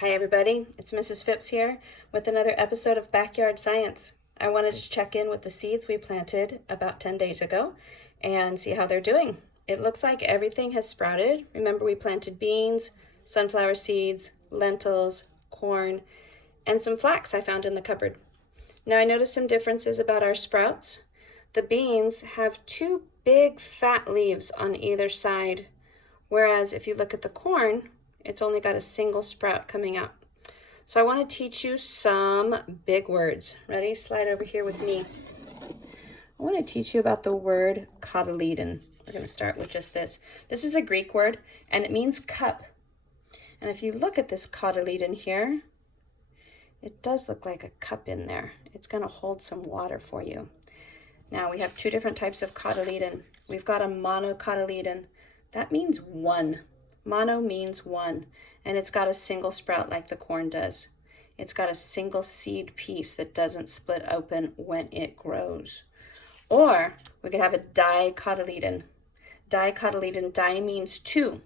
Hi everybody, it's Mrs. Phipps here with another episode of Backyard Science. I wanted to check in with the seeds we planted about 10 days ago and see how they're doing. It looks like everything has sprouted. Remember, we planted beans, sunflower seeds, lentils, corn, and some flax I found in the cupboard. Now I noticed some differences about our sprouts. The beans have two big fat leaves on either side, whereas if you look at the corn, it's only got a single sprout coming out. So I want to teach you some big words. Ready? Slide over here with me. I want to teach you about the word cotyledon. We're going to start with just this. This is a Greek word, and it means cup. And if you look at this cotyledon here, it does look like a cup in there. It's going to hold some water for you. Now we have two different types of cotyledon. We've got a monocotyledon. That means one. Mono means one, and it's got a single sprout like the corn does. It's got a single seed piece that doesn't split open when it grows. Or we could have a dicotyledon. Dicotyledon, di means two.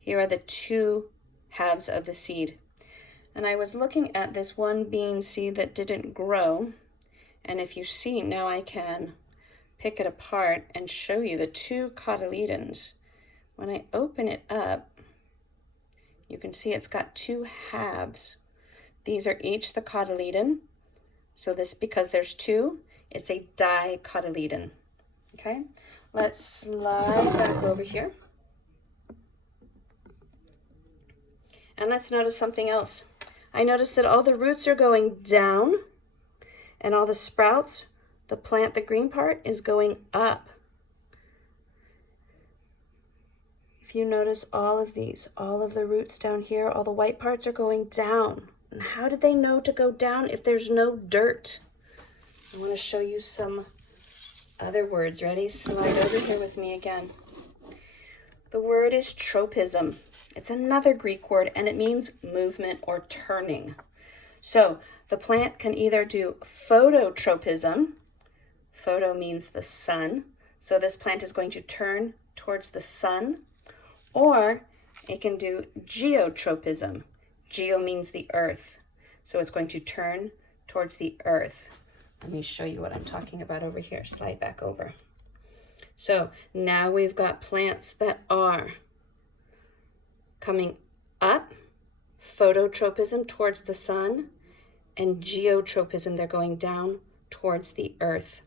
Here are the two halves of the seed. And I was looking at this one bean seed that didn't grow, and if you see, now I can pick it apart and show you the two cotyledons. When I open it up, you can see it's got two halves. These are each the cotyledon. So this, because there's two, it's a dicotyledon. Okay, let's slide back over here. And let's notice something else. I noticed that all the roots are going down, and all the sprouts, the plant, the green part, is going up. If you notice all of these, all of the roots down here, all the white parts are going down. And how did they know to go down if there's no dirt? I want to show you some other words. Ready? Slide over here with me again. The word is tropism. It's another Greek word, and it means movement or turning. So the plant can either do phototropism. Photo means the sun. So this plant is going to turn towards the sun. Or it can do geotropism. Geo means the earth. So it's going to turn towards the earth. Let me show you what I'm talking about over here. Slide back over. So now we've got plants that are coming up, phototropism towards the sun, and geotropism, they're going down towards the earth.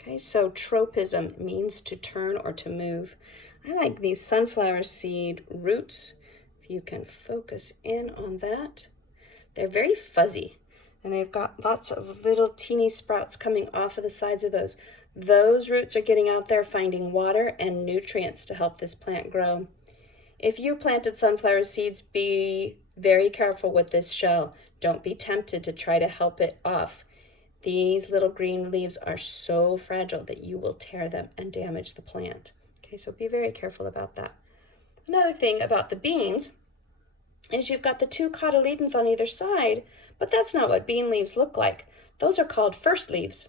Okay, so tropism means to turn or to move. I like these sunflower seed roots. If you can focus in on that. They're very fuzzy, and they've got lots of little teeny sprouts coming off of the sides of those. Those roots are getting out there, finding water and nutrients to help this plant grow. If you planted sunflower seeds, be very careful with this shell. Don't be tempted to try to help it off. These little green leaves are so fragile that you will tear them and damage the plant. Okay, so be very careful about that. Another thing about the beans is you've got the two cotyledons on either side, but that's not what bean leaves look like. Those are called first leaves.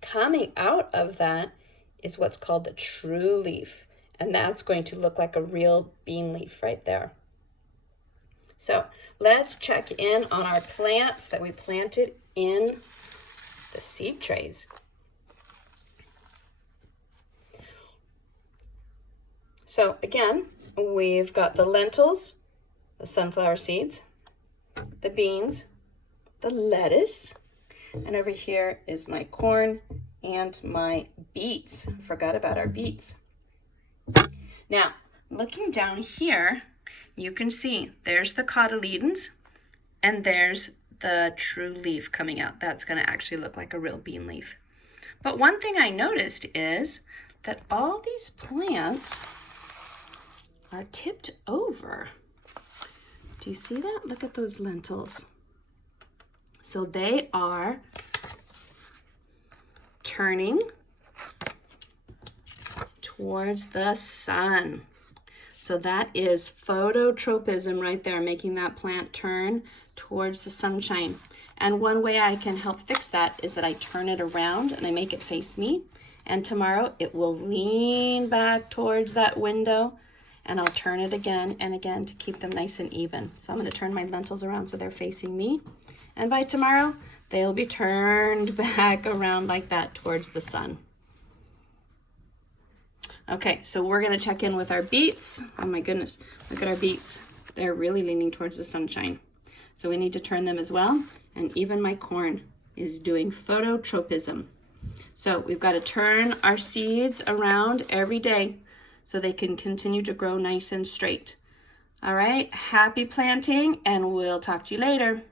Coming out of that is what's called the true leaf, and that's going to look like a real bean leaf right there. So let's check in on our plants that we planted in the seed trays. So again, we've got the lentils, the sunflower seeds, the beans, the lettuce, and over here is my corn and my beets. Forgot about our beets. Now, looking down here, you can see there's the cotyledons and there's the true leaf coming out. That's going to actually look like a real bean leaf. But one thing I noticed is that all these plants are tipped over. Do you see that? Look at those lentils. So they are turning towards the sun. So that is phototropism right there, making that plant turn towards the sunshine. And one way I can help fix that is that I turn it around and I make it face me. And tomorrow it will lean back towards that window and I'll turn it again and again to keep them nice and even. So I'm going to turn my lentils around so they're facing me. And by tomorrow, they'll be turned back around like that towards the sun. Okay, so we're going to check in with our beets. Oh my goodness, look at our beets. They're really leaning towards the sunshine. So we need to turn them as well. And even my corn is doing phototropism. So we've got to turn our seeds around every day so they can continue to grow nice and straight. All right, happy planting, and we'll talk to you later.